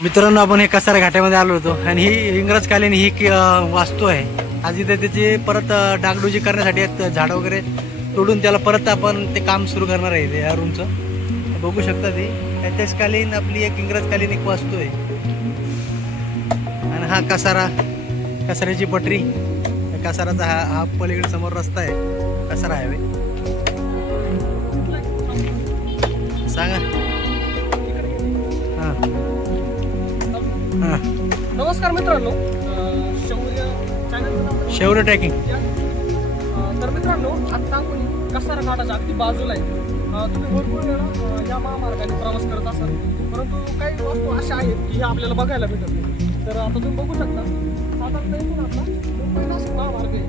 मित्रांनो, आपण हे कसारा घाट्यामध्ये आलो होतो आणि ही इंग्रजकालीन ही वास्तू आहे. आज इथे त्याची परत डागडुजी करण्यासाठी झाडं वगैरे तोडून त्याला परत आपण ते काम सुरू करणार आहे या रूमचं. बघू शकता ती ऐतिहासिककालीन आपली एक इंग्रजकालीन एक वास्तू आहे. आणि हा कसाऱ्याची पटरी, कसाराचा हा पलीकडे समोर रस्ता आहे, कसारा हायवे. सांगा. नमस्कार मित्रांनो, शौर्य ट्रॅकिंग. तर मित्रांनो, आता आपण कसारा घाटाच्या अगदी बाजूला आहे. तुम्ही भरपूर वेळा या महामार्गाने प्रवास करत असाल, परंतु काही वस्तू अशा आहेत की ह्या आपल्याला बघायला भेटत नाही. तर आता तुम्ही बघू शकता, साधारणतः इथून आपला मुंबईला महामार्ग आहे.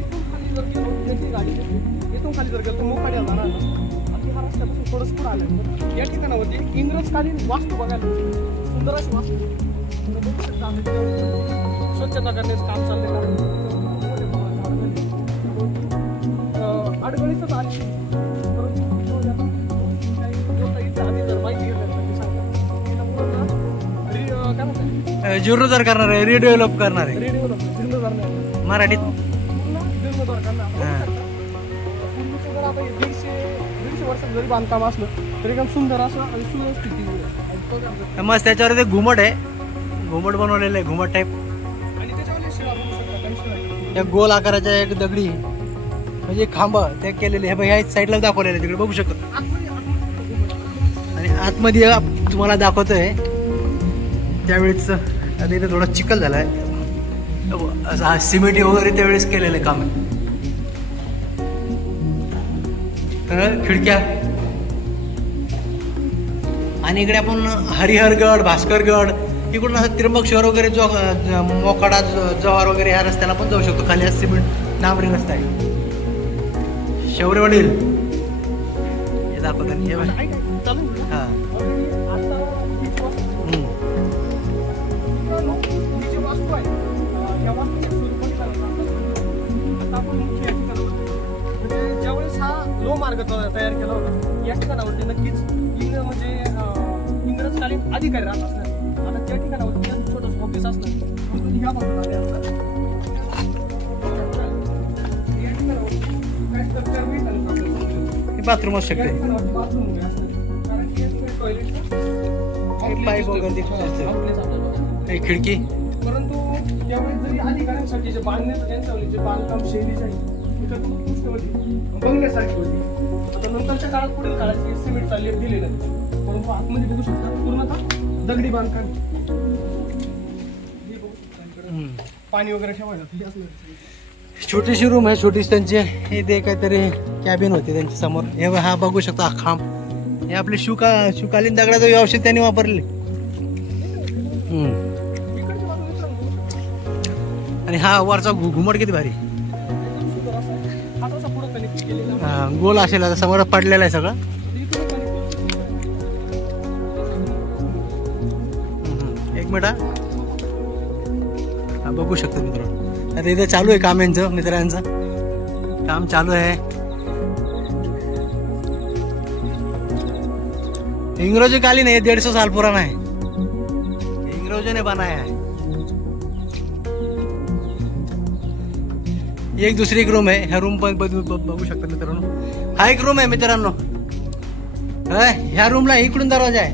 इथून खाली जर गेलो गाडी इथून खाली जर गेलो तर मोकाड्याला जाणार आपली हा रस्त्यापासून थोडंसं पुढं आलं. या ठिकाणावरती इंग्रजकालीन वास्तू बघायला सुंदर अशी वास्तू बघू शकता. स्वच्छता करण्याचं काम चाललेलं आहे. अडगळीच आली, जीर्णोद्धार करणार आहे, रिडेव्हलप करणार आहे, मराठीत जीर्णोद्धार करणार. 150 वर्षात जरी बांधकाम असलं तरी एकदम सुंदर असं आणि सुव्यवस्थित मस्त. त्याच्यावर ते घुमट आहे, घुमट बनवलेलं आहे, घुमट टाईप. आणि त्याच्यावर एक गोल आकाराच्या एक दगडी म्हणजे खांब ते केलेले हे ह्या साईडला दाखवलेले, तिकडे बघू शकतो. आणि आतमध्ये तुम्हाला दाखवतोय त्यावेळेस आता इथे थोडा चिखल झालाय, सिमेंट वगैरे त्यावेळेस केलेलं काम आहे. खिडक्या आणि इकडे आपण हरिहरगड, भास्करगड, इकडून असं त्र्यंबकेश्वर वगैरे जो मोकाडा, जव्हार वगैरे ह्या रस्त्याला पण जाऊ शकतो. खाली सिमेंट डांबरी रस्ता आहे. शौर्य वडील हे दाखवतात. हा ज्यावेळेस हा लो मार्ग तयार केला होता या ठिकाणावरती नक्कीच म्हणजे इंग्रजकालीन अधिकारी राहत असणार. आता त्या ठिकाणावरती छोटंसं ऑफिस असणार. ह्या बाथरूम असू शकते, खिडकी. परंतु त्यावेळेस जरी अधिकाऱ्यांसाठी जे त्यांच्या बांधकाम शैली जी आहे बघण्यासारखी होती. आता नंतरच्या काळात पुढील काळात सिमेंटचा लेप दिलेला आहे, परंतु आतमध्ये बघू शकता पूर्णतः दगडी बांधकाम. पाणी वगैरे ठेवायला छोटीशी रूम आहे, छोटीशी त्यांची. इथे काहीतरी कॅबिन होती त्यांच्या समोर. हे हा बघू शकता हा खांब, हे आपले शिवकालीन दगडाचं व्यवस्थित त्यांनी वापरले. आणि हा वरचा घुमट किती भारी, गोल असेल. आता समोर पडलेला आहे सगळं. एक मिनिट हा बघू शकतो मित्रांनो. आता इथे चालू आहे काम यांचं, मित्रांचं काम चालू आहे. इंग्रजी कालीन है, 150 साल पुराना है, इंग्रजों ने बनाया है. एक दुसरी एक रूम आहे. ह्या रूम पण बघू शकता मित्रांनो. हा एक रूम आहे मित्रांनो. ह्या रूमला इकडून दरवाजा आहे.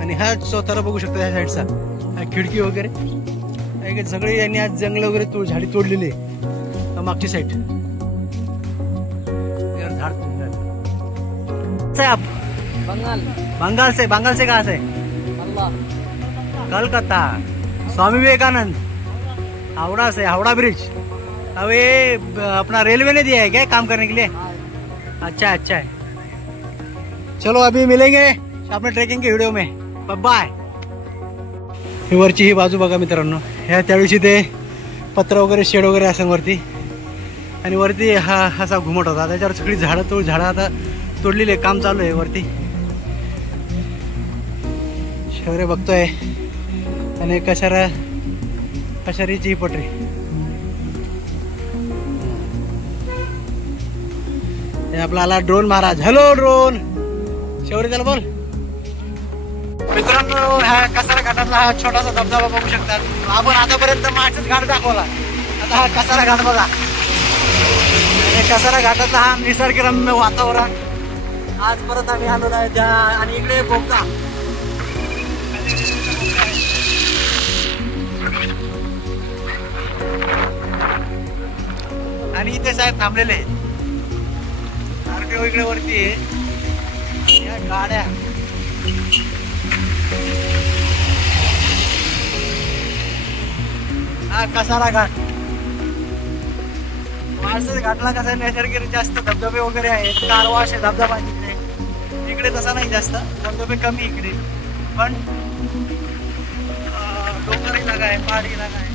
आणि हा चौथरा बघू शकता ह्या साईडचा, खिडकी वगैरे सगळे यांनी आज जंगल वगैरे झाडी तोडलेली आहे. मागची साईड झाड आप बंगाल से कहाँ से? कलकत्ता. स्वामी विवेकानंद हावड़ा से, हावड़ा ब्रिज. अब ये अपना रेलवे ने दिया है क्या काम करने के लिए? अच्छा अच्छा है. चलो अभी मिलेंगे अपने ट्रेकिंग के व्हिडिओ में. बाय. ही वरची ही बाजू बघा मित्रांनो. ह्या त्यावेळी ते पत्र वगैरे शेड वगैरे असेल वरती. आणि वरती हा असा घुमट होता. त्याच्यावर सगळी झाडं आता तोडलेली आहे, काम चालू आहे वरती. शौर्य बघतोय. आणि कशारीची पटरी. हे आपला आला drone Maharaj. Hello drone, savoury त्याला बोल. मित्रांनो, ह्या कसारा घाटातला हा छोटासा धबधबा बघू शकतात. आपण आतापर्यंत माळशेज घाट दाखवला, आता हा कसारा घाट बघा. आणि कसारा घाटातला हा निसर्गरम्य वातावरण. आज परत आम्ही आलो आहे त्या, आणि इकडे बोगदा. आणि इथे साहेब थांबलेले आहेत. आरटीओ इकडे वरती आहे. या गाड्या हा कसारा घाट. माळशेज घाटला कसा नैसर्गिक जास्त धबधबे वगैरे आहेत. कारवाश आहे धबधबा तिकडे, इकडे तसा नाही जास्त धबधबे, कमी इकडे. पण डोंगर इलाका आहे, पहाडी इलाका आहे.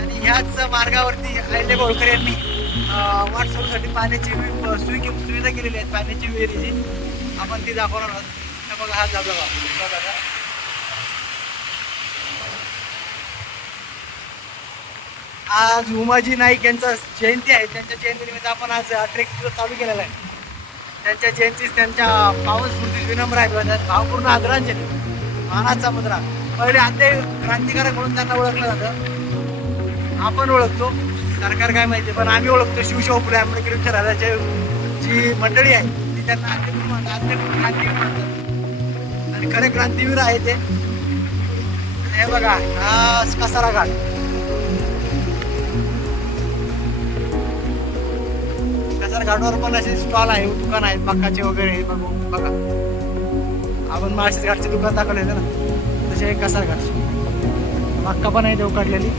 आणि ह्याच मार्गावरती अहिल्या होळकर यांनी वाटसरूसाठी पाण्याची सुविधा केलेली आहे. पाण्याची विहिरीची आपण ती दाखवणार आहोत. बघा हा धबधबा बघा. आज उमाजी नाईक यांचा जयंती आहे. त्यांच्या जयंतीनिमित्त आपण आज ट्रेक चालू केलेला आहे. त्यांच्या जयंतीस त्यांच्या पावन स्मृतीस विनम्र आहेत. भावपूर्ण आदरांजली. मानाचा मुद्रा. पहिले आद्य क्रांतिकारक म्हणून त्यांना ओळखलं जातं. आपण ओळखतो, सरकार काय माहिती, पण आम्ही ओळखतो शिवशाहू फुले आंबेडकर विचाराची जी मंडळी आहे ती त्यांना आद्य क्रांतिवीर म्हणतात. आणि खरे क्रांतिवीर आहे ते. हे बघा हा कसारा घाट. कसारा घाटावर पण असे स्टॉल आहे, दुकान आहेत मक्काचे वगैरे. बघा आपण माळशेज घाटचे दुकान दाखवलेलं ना, तसे एक कसारा घाट. मक्का पण आहे देव काढलेली.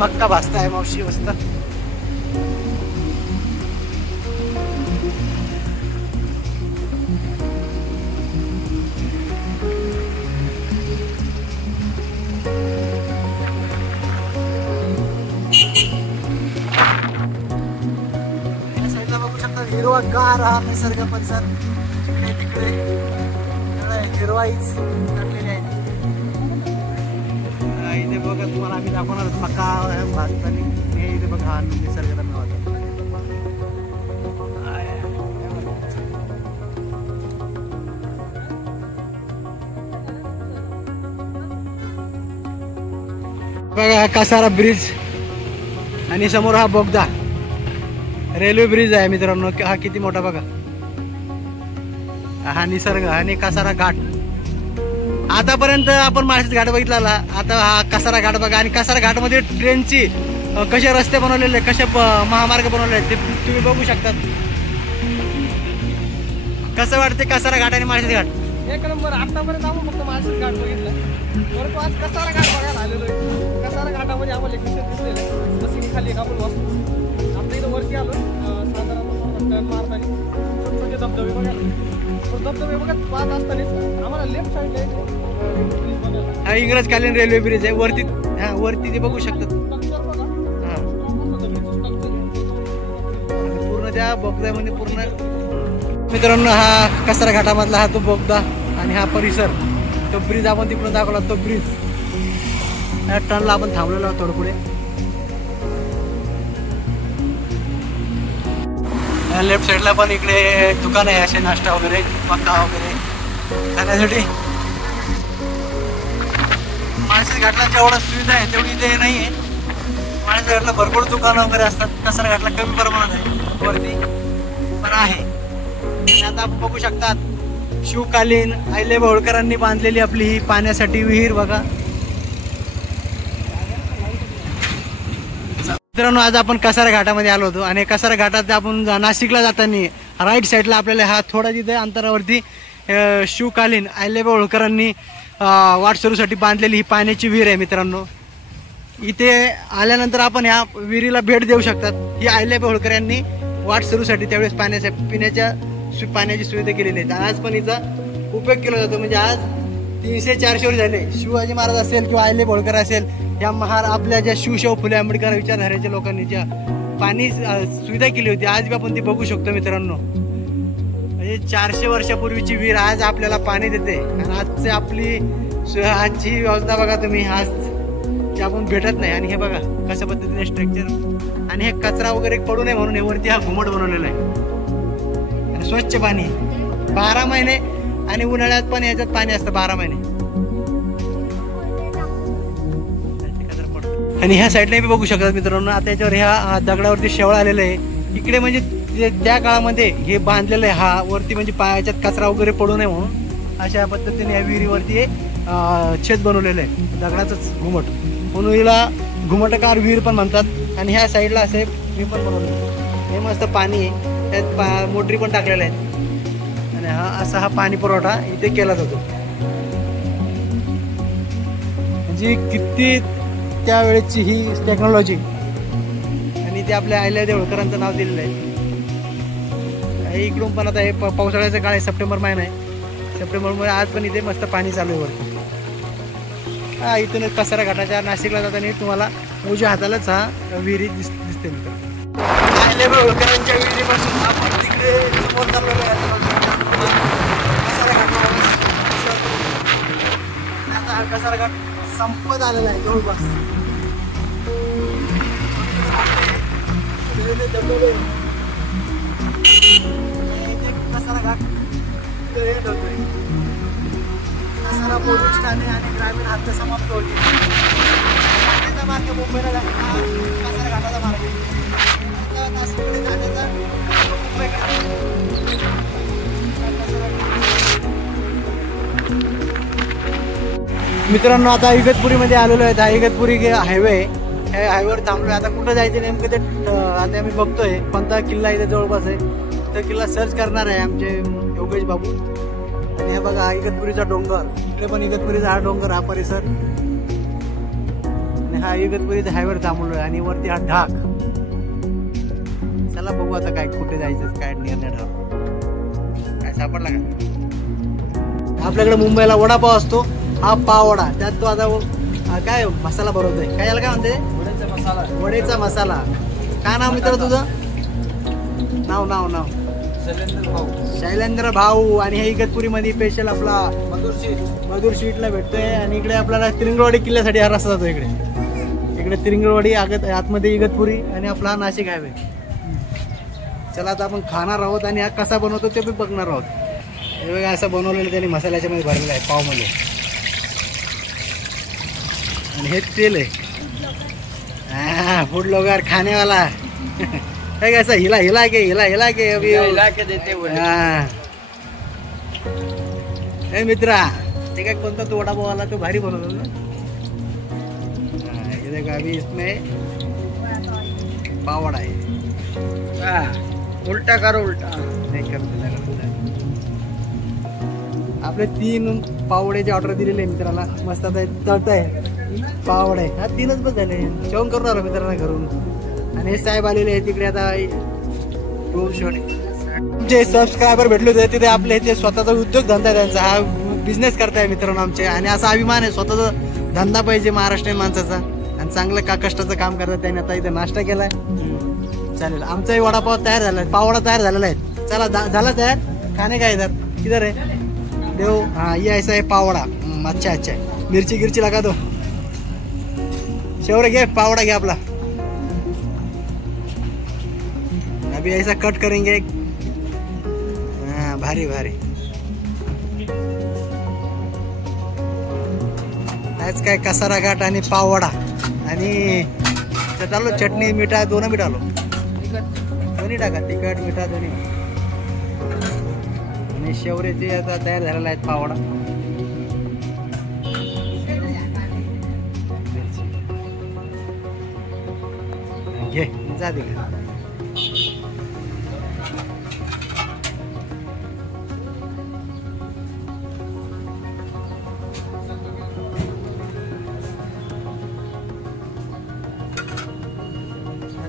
मक्का भासता आहे मावशी मस्त. हिरवागार हा निसर्ग परिसर. तिकडे तिकडे हिरवाईच काढलेली आहे. इथे बघा तुम्हाला आम्ही दाखवणार मका भाजताना. हे इथे बघा हा निसर्गरम्य वातावरण. बघा कसारा ब्रिज आणि समोर हा बोगदा रेल्वे ब्रिज आहे मित्रांनो. हा किती मोठा बघा. हा निसर्ग आणि कसारा घाट. आतापर्यंत आपण माळशेज घाट बघितला, आता हा कसारा घाट बघा. आणि कसारा घाटमध्ये ट्रेनची कसे रस्ते बनवलेले, कसे महामार्ग बनवलेले ते तुम्ही बघू शकतात. कसं वाटते कसारा घाट आणि माळशेज घाट? एक नंबर. आतापर्यंत आपण फक्त माळशेज घाट बघितला, परंतु आज कसारा घाट बघायला आलेलो आहे. कसारा घाटामध्ये आम्हाला एक विषय दिसलेला आहे. बस खाली आपण वाचतो. आता इथं वरती आलो साधारण मारताना छोटे धबधबे बघायला. धबधबे बघत पाहत असताना आम्हाला लेफ्ट साईडला हा इंग्रजकालीन रेल्वे ब्रिज आहे. वरती हा वरती ते बघू शकतात. पूर्ण त्या बोगद्यामध्ये पूर्ण. मित्रांनो हा कसारा घाटामधला हा तो बोगदा आणि हा परिसर. तो ब्रिज आपण तिकडून दाखवला. तो ब्रिज या टर्नला आपण थांबलेलो आहोत थोडं पुढे. लेफ्ट साईडला पण इकडे दुकान आहे असे नाश्ता वगैरे मक्का वगैरे खाण्यासाठी. माळशेज घाटला जेवढा सुविधा आहे तेवढी इथे नाही आहे. माळशेज घाटला भरपूर दुकानं वगैरे असतात. कसारा घाटला कमी प्रमाणात आहे वरती पण आहे. आणि आता आपण बघू शकतात शिवकालीन अहिल्या होळकरांनी बांधलेली आपली ही पाण्यासाठी विहीर बघा. मित्रांनो आज आपण कसारा घाटामध्ये आलो होतो आणि कसारा घाटात आपण नाशिकला जाताना राईट साईडला आपल्याला हा थोडा जिथे अंतरावरती शिवकालीन अहिल्या होळकरांनी वाटसरूसाठी बांधलेली ही पाण्याची विहीर आहे. मित्रांनो इथे आल्यानंतर आपण ह्या विहिरीला भेट देऊ शकतात. ही अहिल्या होळकर यांनी वाटसरूसाठी त्यावेळेस पाण्याची सुविधा केलेली आहे. आज पण हिचा उपयोग केला जातो. म्हणजे आज 300-400 वर्ष झाले शिवाजी महाराज असेल किंवा अहिल्या होळकर असेल या आपल्या ज्या शिवशाहू फुले आंबेडकर विचारधारेच्या लोकांनी ज्या पाणी सुविधा केली होती आज बी आपण ती बघू शकतो. मित्रांनो म्हणजे 400 वर्षापूर्वीची विहीर आज आपल्याला पाणी देते. आणि आजची आपली आजची योजना बघा तुम्ही, आज ते आपण भेटत नाही. आणि हे बघा कशा पद्धतीने स्ट्रक्चर, आणि हे कचरा वगैरे पडू नये म्हणून हे वरती हा घुमट बनवलेला आहे. आणि स्वच्छ पाणी 12 महिने, आणि उन्हाळ्यात पण याच्यात पाणी असतं 12 महिने. आणि ह्या साईडला बी बघू शकतात मित्रांनो, आता याच्यावर ह्या दगडावरती शेवळ आलेलं आहे. इकडे म्हणजे त्या काळामध्ये हे बांधलेलं आहे, हा वरती म्हणजे पायाच्यात कचरा वगैरे पडू नये म्हणून अशा पद्धतीने या विहिरीवरती छेद बनवलेलं आहे, दगडाचंच घुमट, म्हणून हिला घुमटकार विहीर पण म्हणतात. आणि ह्या साईडला असे मी पण बनवलं, हे मस्त पाणी आहे, त्यात मोटरी पण टाकलेल्या आहेत. आणि हा पाणी पुरवठा इथे केला जातो. म्हणजे किती त्यावेळेची ही टेक्नॉलॉजी, आणि ते आपल्या अहिल्यादेवी होळकरांचं नाव दिलेलं आहे. इकडून पण आता हे पावसाळ्याचा काळ आहे, सप्टेंबर महिना आहे. सप्टेंबरमध्ये आज पण इथे मस्त पाणी चालू आहे वरती. इथून कसारा घाटाच्या नाशिकला जाताना तुम्हाला उजव्या हातालाच हा विहिरी दिसते मित्र. अहिल्यादेवी होळकरांच्या विहिरीपासून आपण तिकडे समोर चाललेलो आहे. आता हा कसारा घाट संपत आलेला आहे जवळपास. कसारा घाट कसारा पोलीस ठाणे आणि ग्रामीण हद्द समाप्त होती. जाण्याचा मार्ग मुंबईला कसारा घाटाचा मार्ग नाशिककडे जाण्याचा मित्रांनो, आता इगतपुरीमध्ये आलेलो आहे. हा इगतपुरी हायवे, ह्या हायवेवर थांबलोय. आता कुठं जायचं नेमकं ते आता आम्ही बघतोय. कोणता किल्ला इथे जवळपास आहे, तर किल्ला सर्च करणार आहे आमचे योगेश बाबू. आणि हे बघा इगतपुरीचा डोंगर, इकडे पण इगतपुरीचा हा डोंगर, हा परिसर. आणि हा इगतपुरीचा हायवेवर थांबलोय. आणि वरती हा ढाक. चला बघू आता काय कुठे जायचं, काय निर्णय ठरवतो. काय सापडला का? आपल्याकडे मुंबईला वडापाव असतो, हा पाववडा. त्यात तो आता काय मसाला बनवतोय, काय याला काय म्हणते? वडेचा मसाला. काय नाव मित्र तुझं? नाव शैलेंद्र भाऊ. आणि हे इगतपुरीमध्ये स्पेशल आपला मधुर स्वीटला भेटतोय. आणि इकडे आपल्याला तिरंगवाडी किल्ल्यासाठी हा रस्ता जातो. इकडे तिरंगवाडी आतमध्ये इगतपुरी, आणि आपला नाशिक हायवे. चला आता आपण खाणार आहोत, आणि हा कसा बनवतो ते पण बघणार आहोत. हे बघा असं बनवलेलं त्यांनी मसाल्याच्या मध्ये भरलेलं आहे पावमध्ये. आणि हे तेल आहे, फूड ब्लॉगर खानेवाला. काय कैसा हिला के अभी देते हे मित्रा, ते काय कोणता तो वडापाव वाला तो भारी बनवतो ना. ये देखो अभी इसमें पावड़ा है. उल्टा करो, उल्टा नहीं करते. आपले 3 पावड्याची ऑर्डर दिलेली आहे मित्राला. मस्त आता तळताय पावडे. हा 3च बस झाले. जेवण करून आलो मित्रांना घरून. आणि हे साहेब आलेले आहे तिकडे आता. जे सबस्क्रायबर भेटले होते तिथे आपले ते स्वतःचा उद्योगधंदा आहे त्यांचा, हा बिझनेस करताय मित्रांनो आमचे. आणि असा अभिमान आहे, स्वतःचा धंदा पाहिजे महाराष्ट्रीयन माणसाचा. आणि चांगलं कष्टाचं काम करतात त्यांनी. आता इथे नाश्ता केलाय. चालेल, आमचाही वडापाव तयार झाला, पावडा तयार झालेला आहे. चला झाला तयार. खाणे काय इधर किधर आहे देव? हाँ ये ऐसा है पावड़ा. अच्छा मिर्ची गिर्ची लगा दो. शेवरे घे पावड़ा घे आपला. अभी ऐसा कट करेंगे. हाँ भारी आज काय कसारा घाट आणि पाववडा. आणि त्यात आलो चटणी मिठा दोन्ही बी आलो. दोन्ही टाका, तिखट मिठा दोन्ही. आणि शेवरेचे आता तयार झालेला आहे पावडा. घे जा तिकडे.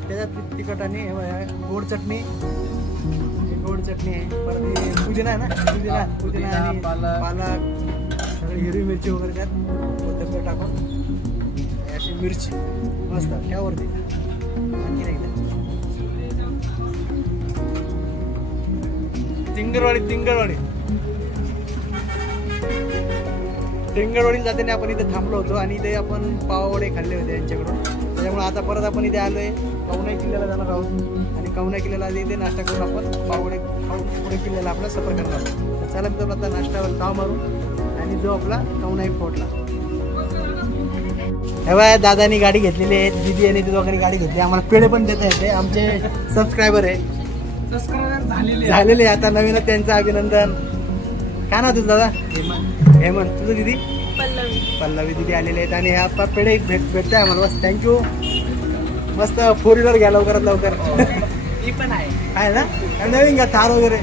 त्याच्यात तिखट आणि गोड चटणी आहे. परत पुदिना आहे ना, पुदिना आणि पालक, सगळी हिरवी मिरची वगैरे त्यात कोथिंबीर टाकून अशी मिरची मस्त त्यावरती. आणखी नाही टिंगरवाडीला जाताना आपण इथे थांबलो होतो आणि इथे आपण पाववडे खाल्ले होते यांच्याकडून. त्याच्यामुळे आता परत आपण इथे आलोय, कवनाई किल्ल्याला जाणार आहोत आणि कवनाई किल्ल्याला इथे नाश्ता करून आपण पाववडे खाऊन पुढे किल्ल्याला आपला सफर करणार आहोत. चला मित्रांनो, आता नाश्त्यावर ताव मारून आणि जो आपला कवनाई फोर्टला. हे बघा, दादानी गाडी घेतलेली आहे, दीदी आणि ते दोघांनी गाडी घेतली. आम्हाला पेढे पण देता येते, आमचे सबस्क्रायबर आहे, सबस्क्रायबर झालेले आता नवीन. त्यांचं अभिनंदन. काय ना तुझं दादा? हेमंत. तुझं दिदी? पल्लवी दिदी आलेले आहेत आणि आता पेढे भेटताय आम्हाला. बस थँक्यू. मस्त 4 व्हीलर घ्या लवकरात लवकर. ती पण आहे ना, नवीन घ्या थार वगैरे.